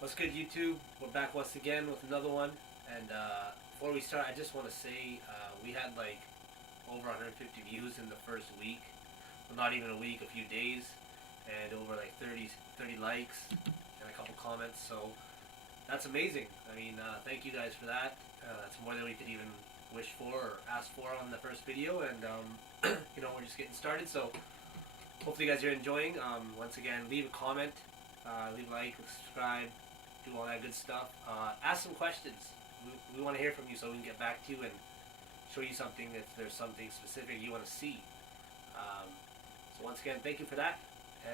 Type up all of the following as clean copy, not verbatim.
What's good, YouTube? We're back once again with another one. And before we start, I just want to say we had like over 150 views in the first week. Well, not even a week, a few days. And over like 30 likes and a couple comments. So that's amazing. I mean, thank you guys for that. That's more than we could even wish for or ask for on the first video. And, we're just getting started. So hopefully you guys are enjoying. Once again, leave a comment. Leave a like, subscribe, do all that good stuff. Ask some questions. We want to hear from you so we can get back to you and show you something if there's something specific you want to see. So once again, thank you for that,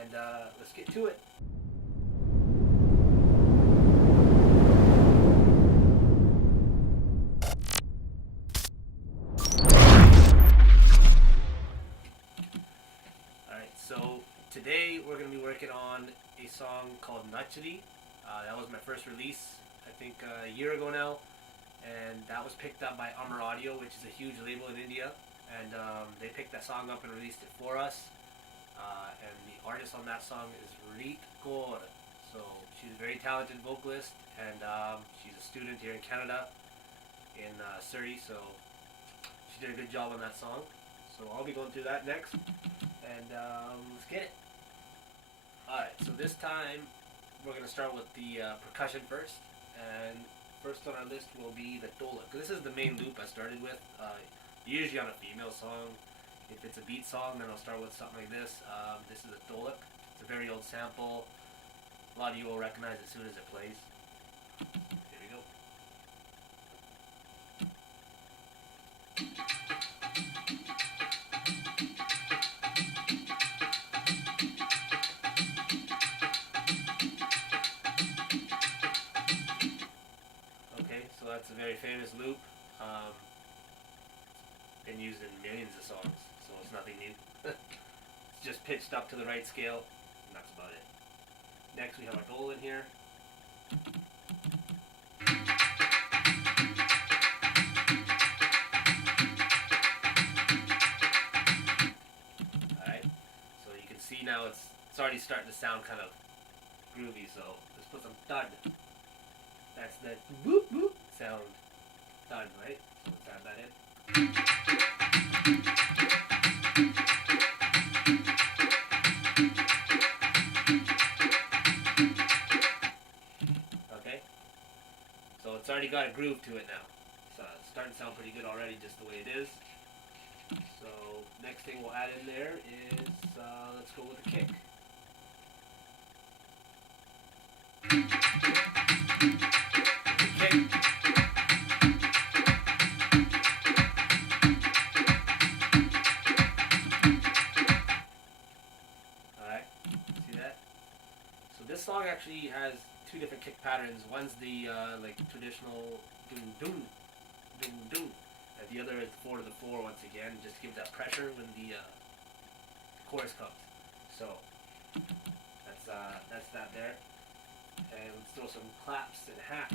and let's get to it. Alright, so today we're going to be working on a song called Nachri. That was my first release, I think a year ago now, and that was picked up by Amar Audio, which is a huge label in India, and they picked that song up and released it for us. And the artist on that song is Reet Kaur. So she's a very talented vocalist, and she's a student here in Canada, in Surrey, so she did a good job on that song. So I'll be going through that next, and let's get it. Alright, so this time we're going to start with the percussion first, and first on our list will be the dolak. This is the main loop I started with, usually on a female song. If it's a beat song, then I'll start with something like this. This is a dolak. It's a very old sample. A lot of you will recognize it as soon as it plays. Here we go. So that's a very famous loop. Been used in millions of songs, so it's nothing new. It's just pitched up to the right scale, and that's about it. Next we have our dole in here. Alright, so you can see now it's already starting to sound kind of groovy, so let's put some thud. That's the boop boop sound done, right? So let's add that in. Okay, so it's already got a groove to it now. So it's starting to sound pretty good already, just the way it is. So next thing we'll add in there is let's go with a kick. This song actually has two different kick patterns. One's the like traditional doom doom doom doom, and the other is 4 to the 4 once again, just to give that pressure when the chorus comes. So that's that there, and let's throw some claps and hats.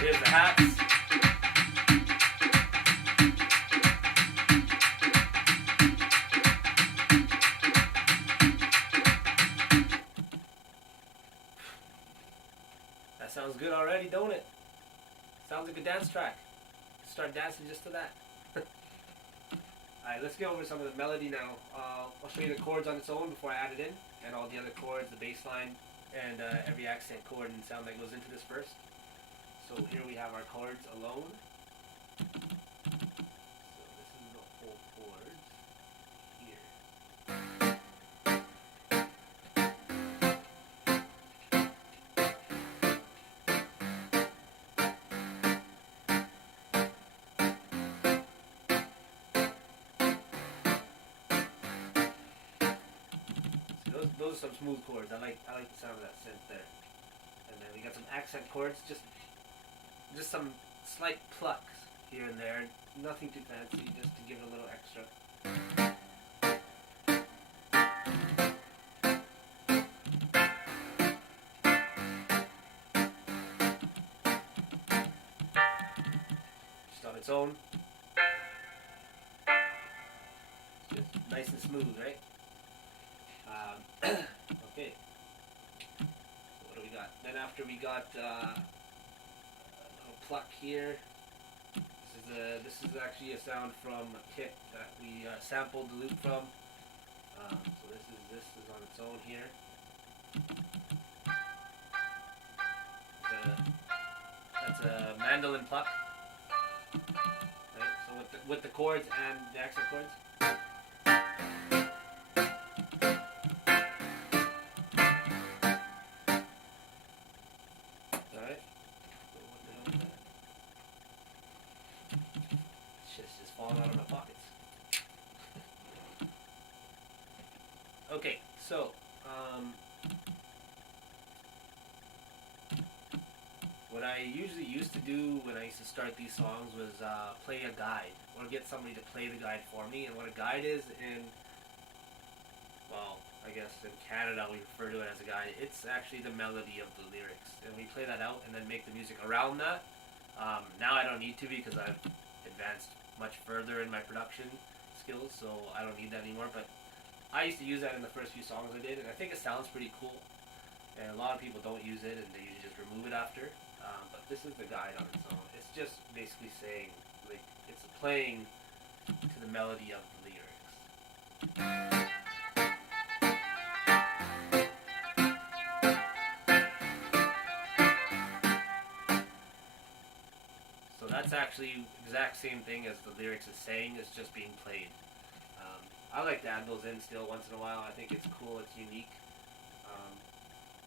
Here's the hats. Sounds good already, don't it? Sounds like a dance track. Start dancing just to that. Alright, let's get over some of the melody now. I'll show you the chords on its own before I add it in, and all the other chords, the bass line, and every accent chord and sound that goes into this first. So here we have our chords alone. So this is the whole chords here. Those are some smooth chords. I like the sound of that synth there. And then we got some accent chords, just some slight plucks here and there. Nothing too fancy, just to give it a little extra. Just on its own. Just nice and smooth, right? Okay. So what do we got? Then after we got a little pluck here. This is actually a sound from a kit that we sampled the loop from. So this is on its own here. That's a mandolin pluck. Right? So with the chords and the accent chords. Alright. So what the hell is that? Shit's just falling out of my pockets. Okay, so what I usually used to do when I used to start these songs was play a guide or get somebody to play the guide for me. And what a guide is well, I guess in Canada we refer to it as a guide. It's actually the melody of the lyrics, and we play that out and then make the music around that. Now I don't need to because I've advanced much further in my production skills, so I don't need that anymore. But I used to use that in the first few songs I did, and I think it sounds pretty cool. And a lot of people don't use it, and they usually just remove it after. But this is the guide on its own. It's just basically saying, like, it's playing to the melody of the lyrics. So that's actually exact same thing as the lyrics is saying. It's just being played. I like to add those in still once in a while. I think it's cool. It's unique.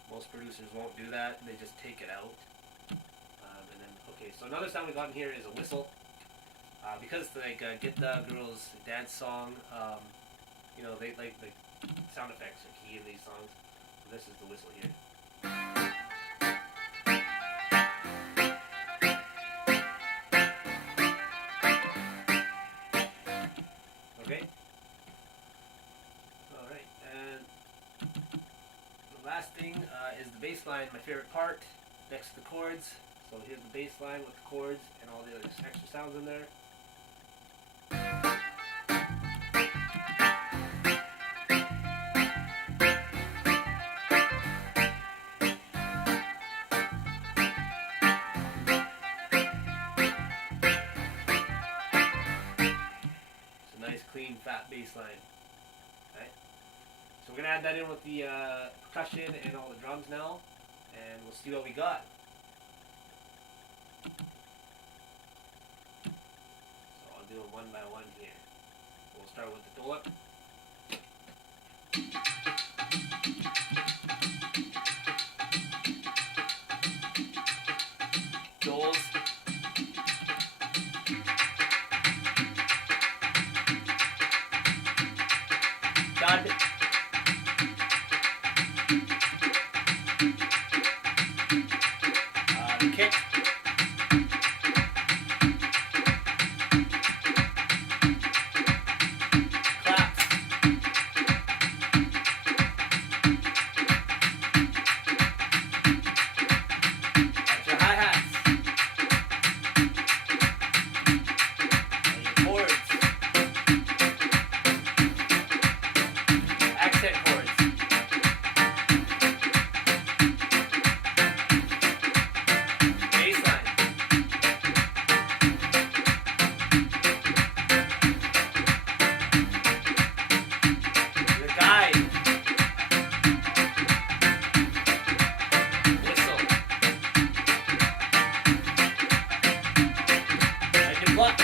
Most producers won't do that. They just take it out. And then, okay, so another sound we got in here is a whistle. Because like Get the Girls dance song, you know, they like the sound effects are key in these songs. So this is the whistle here. Okay. All right, and the last thing is the bass line, my favorite part, next to the chords. So here's the bass line with the chords and all the other extra sounds in there. It's a nice, clean, fat bass line. Okay? So we're going to add that in with the percussion and all the drums now, and we'll see what we got. So I'll do it one by one here. We'll start with the dolak. Doles. Dud. The kick. Claps. That's your hi-hats. And your chords. Accent chords. Bass line. The guide. Whistle. And your pluck.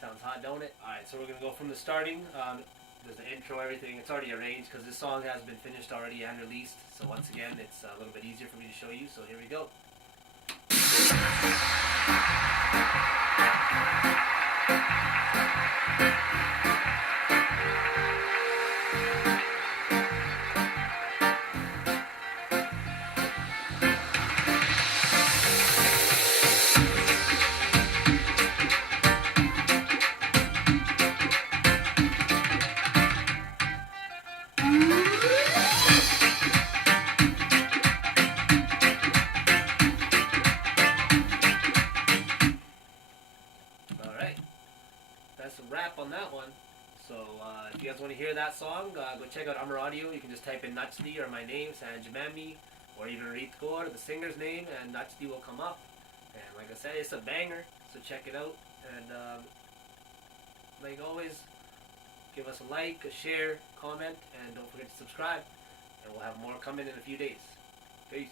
Sounds hot, don't it? Alright, so we're going to go from the starting. There's the intro, everything. It's already arranged because this song has been finished already and released. So once again, it's a little bit easier for me to show you. So here we go. that one. So if you guys want to hear that song, go check out Amar Audio. You can just type in Nachdi or my name, Sanj Mahmi, or even Reet Kaur, the singer's name, and Nachdi will come up. And like I said, it's a banger, so check it out. And like always, give us a like, a share, comment, and don't forget to subscribe. And we'll have more coming in a few days. Peace.